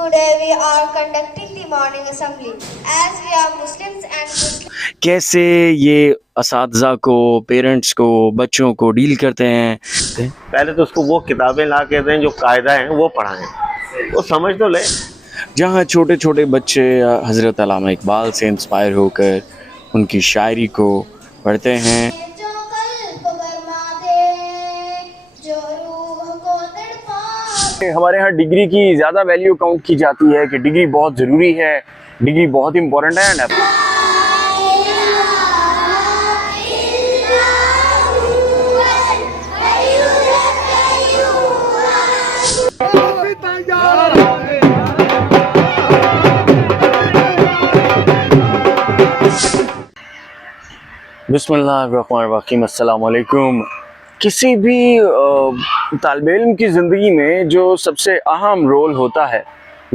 Today we are conducting the morning assembly. As we are Muslims and Muslims. कैसे ये असातिज़ा को, parents को, बच्चों को डील करते हैं। पहले तो उसको वो किताबें ला के दें जो कायदा हैं वो पढ़ाएं, वो समझ तो ले। जहाँ छोटे छोटे बच्चे हज़रत अल्लामा इकबाल से इंस्पायर होकर उनकी शायरी को पढ़ते हैं। जो कल्ब गरमा दे, जो रूह को तड़पा। हमारे यहाँ डिग्री की ज़्यादा वैल्यू काउंट की जाती है कि डिग्री बहुत ज़रूरी है, डिग्री बहुत इम्पोर्टेंट है। बिस्मिल्लाहिर्रहमानिर्रहीम, अस्सलाम वालेकुम। किसी भी तालिबे इल्म की ज़िंदगी में जो सबसे अहम रोल होता है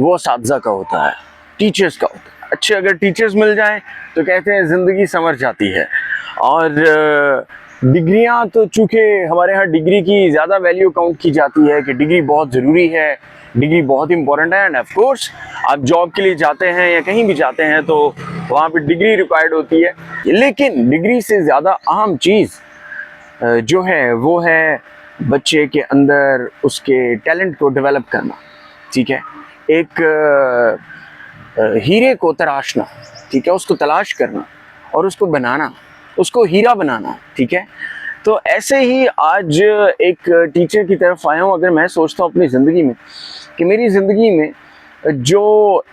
वो असातिज़ा का होता है, टीचर्स का होता है। अच्छे अगर टीचर्स मिल जाएं तो कहते हैं ज़िंदगी संवर जाती है। और डिग्रियां तो चूँकि हमारे यहाँ डिग्री की ज़्यादा वैल्यू काउंट की जाती है कि डिग्री बहुत ज़रूरी है, डिग्री बहुत इंपॉर्टेंट है। एंड ऑफ कोर्स आप जॉब के लिए जाते हैं या कहीं भी जाते हैं तो वहाँ पे डिग्री रिक्वायर्ड होती है। लेकिन डिग्री से ज़्यादा अहम चीज़ जो है वो है बच्चे के अंदर उसके टैलेंट को डेवलप करना। ठीक है, एक हीरे को तराशना, ठीक है, उसको तलाश करना और उसको बनाना, उसको हीरा बनाना। ठीक है, तो ऐसे ही आज एक टीचर की तरफ आया हूँ। अगर मैं सोचता हूँ अपनी ज़िंदगी में कि मेरी ज़िंदगी में जो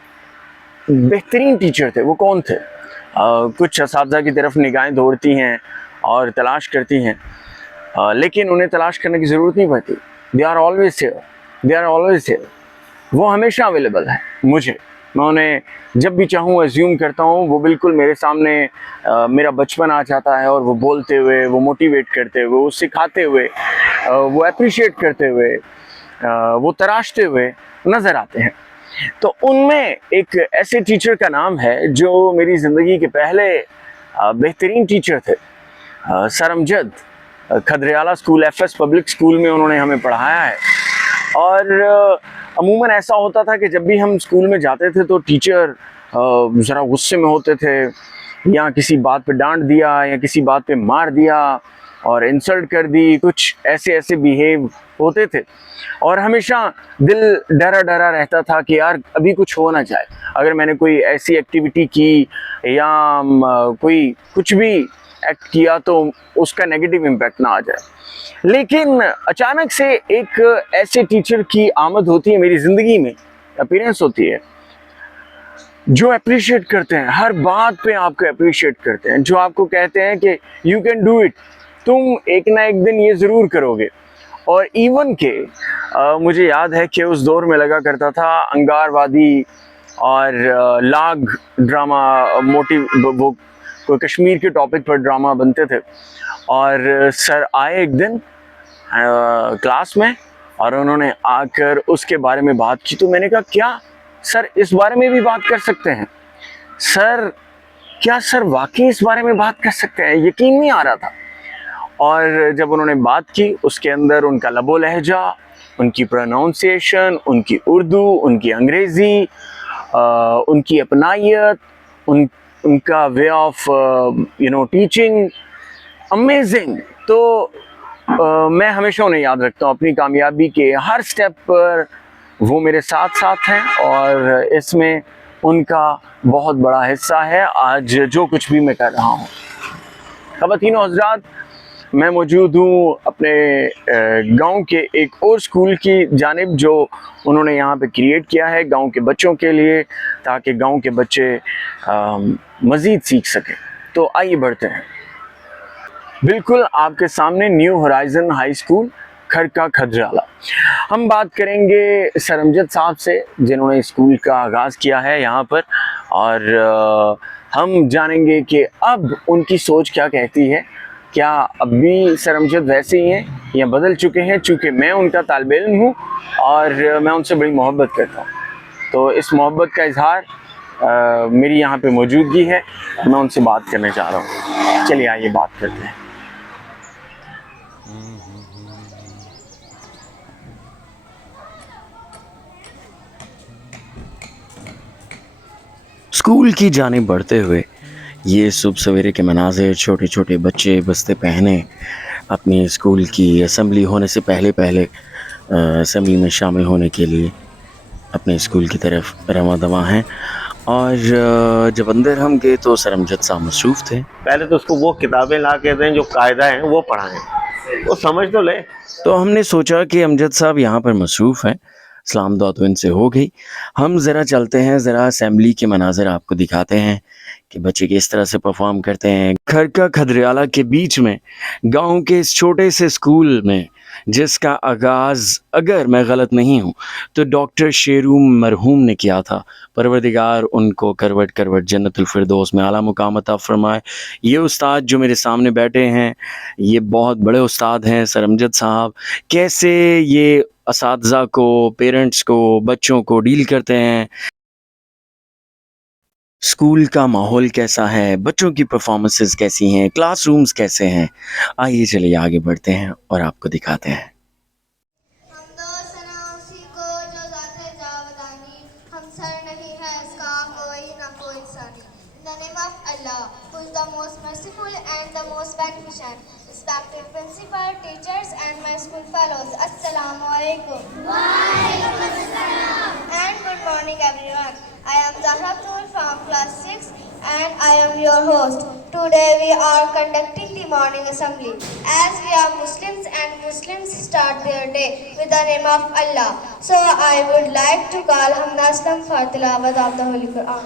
बेहतरीन टीचर थे वो कौन थे, कुछ असातिज़ा की तरफ निगाहें दौड़ती हैं और तलाश करती हैं, लेकिन उन्हें तलाश करने की ज़रूरत नहीं पड़ती। They are always here, they are always here. वो हमेशा अवेलेबल है मुझे। मैं उन्हें जब भी चाहूँ एज्यूम करता हूँ, वो बिल्कुल मेरे सामने मेरा बचपन आ जाता है और वो बोलते हुए, वो मोटिवेट करते हुए, वो सिखाते हुए, वो अप्रिशिएट करते हुए, वो तराशते हुए नज़र आते हैं। तो उनमें एक ऐसे टीचर का नाम है जो मेरी ज़िंदगी के पहले बेहतरीन टीचर थे। Sir Amjad Khadriyala school, FS public school में उन्होंने हमें पढ़ाया है। और अमूमन ऐसा होता था कि जब भी हम स्कूल में जाते थे तो टीचर ज़रा गुस्से में होते थे, या किसी बात पे डांट दिया या किसी बात पे मार दिया और इंसल्ट कर दी, कुछ ऐसे ऐसे बिहेव होते थे। और हमेशा दिल डरा डरा रहता था कि यार अभी कुछ हो ना जाए, अगर मैंने कोई ऐसी एक्टिविटी की या कोई कुछ भी एक्ट किया तो उसका नेगेटिव इम्पैक्ट ना आ जाए। लेकिन अचानक से एक ऐसे टीचर की आमद होती है मेरी ज़िंदगी में, अपीयरेंस होती है, जो अप्रिशिएट करते हैं, हर बात पे आपको अप्रिशिएट करते हैं, जो आपको कहते हैं कि यू कैन डू इट, तुम एक ना एक दिन ये ज़रूर करोगे। और इवन के मुझे याद है कि उस दौर में लगा करता था अंगारवादी और लाग ड्रामा, मोटिव, वो कोई कश्मीर के टॉपिक पर ड्रामा बनते थे। और सर आए एक दिन क्लास में और उन्होंने आकर उसके बारे में बात की। तो मैंने कहा क्या सर इस बारे में भी बात कर सकते हैं? सर क्या सर वाकई इस बारे में बात कर सकते हैं? यकीन नहीं आ रहा था। और जब उन्होंने बात की, उसके अंदर उनका लबो लहजा, उनकी प्रोनाउंसिएशन, उनकी उर्दू, उनकी अंग्रेज़ी, उनकी अपनायत, उनका वे ऑफ टीचिंग, अमेजिंग। तो मैं हमेशा उन्हें याद रखता हूँ अपनी कामयाबी के हर स्टेप पर। वो मेरे साथ साथ हैं और इसमें उनका बहुत बड़ा हिस्सा है आज जो कुछ भी मैं कर रहा हूँ। ख़वातीन और हज़रात, मैं मौजूद हूँ अपने गांव के एक और स्कूल की जानिब जो उन्होंने यहाँ पे क्रिएट किया है गांव के बच्चों के लिए, ताकि गांव के बच्चे मज़ीद सीख सकें। तो आइए बढ़ते हैं। बिल्कुल आपके सामने न्यू होराइज़न हाई स्कूल खरका खदरियाला। हम बात करेंगे सर अमजद साहब से जिन्होंने स्कूल का आगाज़ किया है यहाँ पर, और हम जानेंगे कि अब उनकी सोच क्या कहती है। क्या अब भी सर अमजद वैसे ही हैं या बदल चुके हैं? चूँकि मैं उनका तालिबे इल्म हूँ और मैं उनसे बड़ी मोहब्बत करता हूँ, तो इस मोहब्बत का इजहार मेरी यहाँ पे मौजूदगी है। मैं उनसे बात करने चाह रहा हूँ। चलिए आइए बात करते हैं। स्कूल की जानिब बढ़ते हुए ये सुबह सवेरे के मनाज़िर, छोटे छोटे बच्चे बस्ते पहने अपनी स्कूल की असम्बली होने से पहले पहले असम्बली में शामिल होने के लिए अपने स्कूल की तरफ रवां दवा हैं। और जब अंदर हम गए तो सर अमजद साहब मसरूफ़ थे। पहले तो उसको वो किताबें ला के दें जो कायदा है वो पढ़ाएं, वो समझ तो ले। तो हमने सोचा कि अमजद साहब यहाँ पर मसरूफ़ हैं, सलाम दुआ तो इनसे हो गई, हम ज़रा चलते हैं, ज़रा असम्बली के मनाज़िर आपको दिखाते हैं कि बच्चे किस तरह से परफॉर्म करते हैं। खरका खदरियाला के बीच में गांव के इस छोटे से स्कूल में, जिसका आगाज़ अगर मैं गलत नहीं हूँ तो डॉक्टर शेरू मरहूम ने किया था। परवरदिगार उनको करवट करवट जन्नतुल फिरदौस में आला मुकाम अता फरमाए। ये उस्ताद जो मेरे सामने बैठे हैं, ये बहुत बड़े उस्ताद हैं सर अमजद साहब। कैसे ये असातिज़ा को, पेरेंट्स को, बच्चों को डील करते हैं, स्कूल का माहौल कैसा है, बच्चों की परफॉर्मेंसेस कैसी हैं, क्लासरूम्स कैसे हैं, आइए चलिए आगे बढ़ते हैं और आपको दिखाते हैं। हम दोस्त ना उसी को जो जाते जावदानी, हम सर नहीं है इसका कोई ना कोई सानी। In the name of Allah, who is the most merciful and the most beneficent. Respected principal, teachers and my school fellows, Assalamu alaikum. Waalaikum assalam. And good morning everyone. I am Zahratul from class 6 and I am your host. Today we are conducting the morning assembly. As we are Muslims and Muslims start their day with the name of Allah. So I would like to call Hamna Aslam for tilawat of the Holy Quran.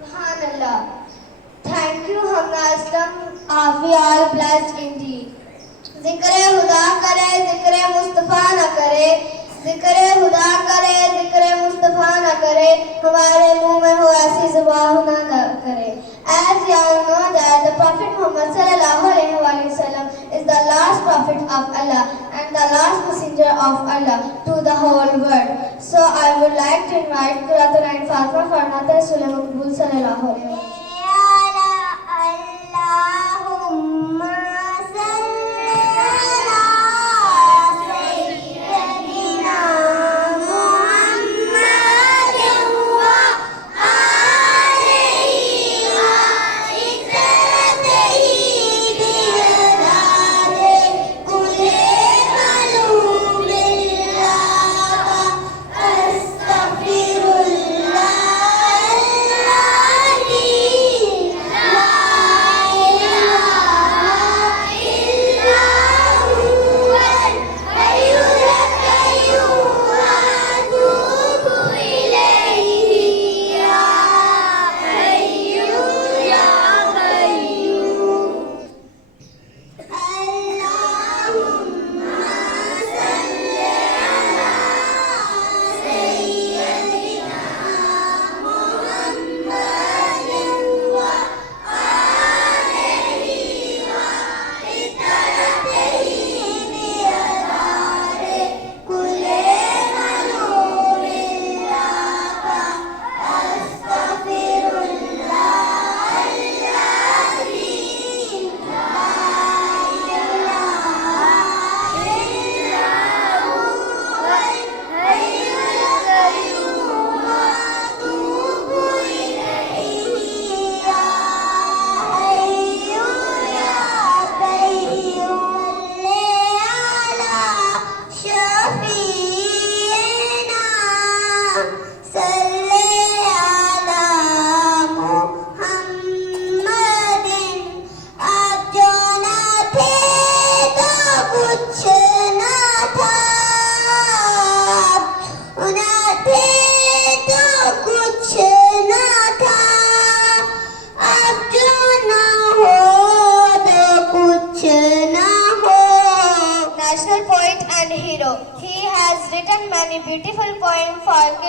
Subhanallah. Thank you, Hamna Aslam. We are blessed indeed. ज़िक्र खुदा करे, ज़िक्र मुस्तफ़ा न करे, ज़िक्र खुदा करे, ज़िक्र मुस्तफ़ा न करे, हमारे मुंह में हो ऐसी ज़ुबान न करे. As you all know that the Prophet Muhammad sallallahu alaihi wasallam is the last prophet of Allah and the last messenger of Allah to the whole world. So I would like to invite Quratul Ain Fatima for Nata Rasulullah Maqbool sallallahu alaihi wasallam. Allahumma salli ala sayyidina Muhammadin wa alihi wa Astaghfirullah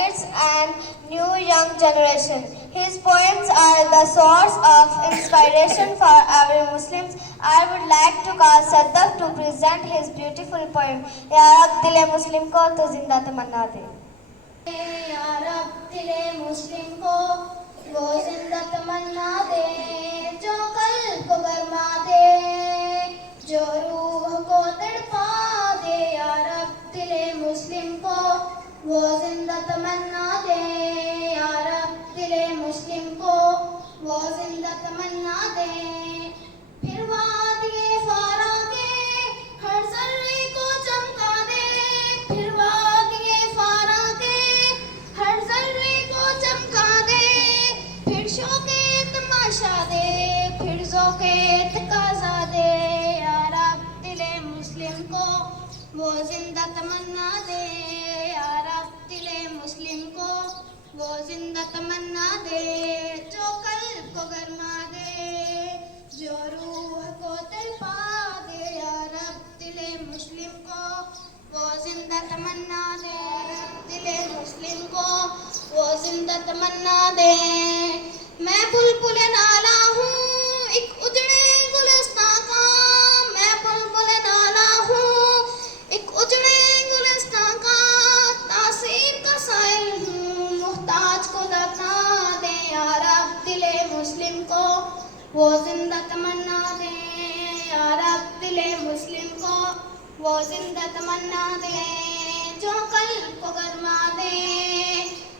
poets and new young generation. His poems are the source of inspiration for every Muslims. I would like to call Saddaq to present his beautiful poem. Ya Rab dile Muslim ko to zinda tamanna de. Ya Rab dile Muslim ko वो जिंदा तमन्ना दे जो कल्ब को गरमा दे जो रूह को तड़पा दे या रब दिले मुस्लिम को वो जिंदा तमन्ना दे या रब दिले मुस्लिम को वो जिंदा तमन्ना दे फिर वादिए फारा के हर जर्रे को चमका दे फिर वादिए फारा के हर जर्रे को चमका दे फिर शौके तमाशा दे फिर ज़ौक़े तकाज़ा दे या रब दिले मुस्लिम को वो जिंदा तमन्ना दे या रब दिले मुस्लिम को वो जिंदा तमन्ना दे जो कल्ब को गरमा दे जो रूह को तड़पा दे या रब दिले मुस्लिम को वो जिंदा तमन्ना दे रब दिले मुस्लिम को वो जिंदा तमन्ना दे मैं बुलबुल नाला हूँ एक उजड़े गुलिस्तां का मैं बुलबुल नाला हूँ एक उजड़े गुलिस्तां का तासीर का साइल हूँ मुहताज को दाता दे या रब दिले मुस्लिम को वो जिंदा तमन्ना दे या रब दिले मुस्लिम को वो जिंदा तमन्ना दे जो कल्ब को गरमा दे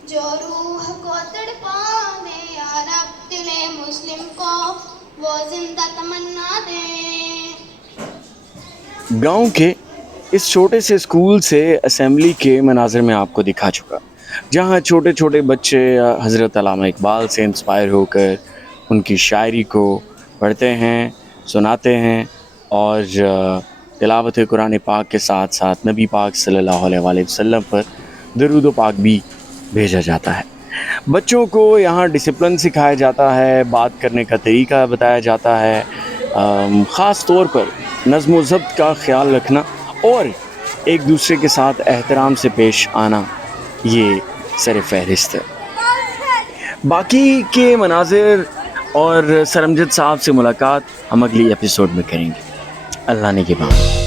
जो रूह को तड़पा दे या रब दिले मुस्लिम को वो जिंदा तमन्ना दे। गांव के इस छोटे से स्कूल से असेंबली के मनाज़र में आपको दिखा चुका, जहां छोटे छोटे बच्चे हज़रत अल्लामा इकबाल से इंस्पायर होकर उनकी शायरी को पढ़ते हैं, सुनाते हैं और तिलावत कुरान पाक के साथ साथ नबी पाक सल्लल्लाहु अलैहि वसल्लम पर दरूद व पाक भी भेजा जाता है। बच्चों को यहाँ डिसिप्लिन सिखाया जाता है, बात करने का तरीका बताया जाता है, ख़ास तौर पर नज़्म व ज़ब्त का ख़्याल रखना और एक दूसरे के साथ एहतराम से पेश आना, ये सर फहरिस्त है। बाकी के मनाज़िर और सर अमजद साहब से मुलाकात हम अगली एपिसोड में करेंगे। अल्लाह ने के बाद।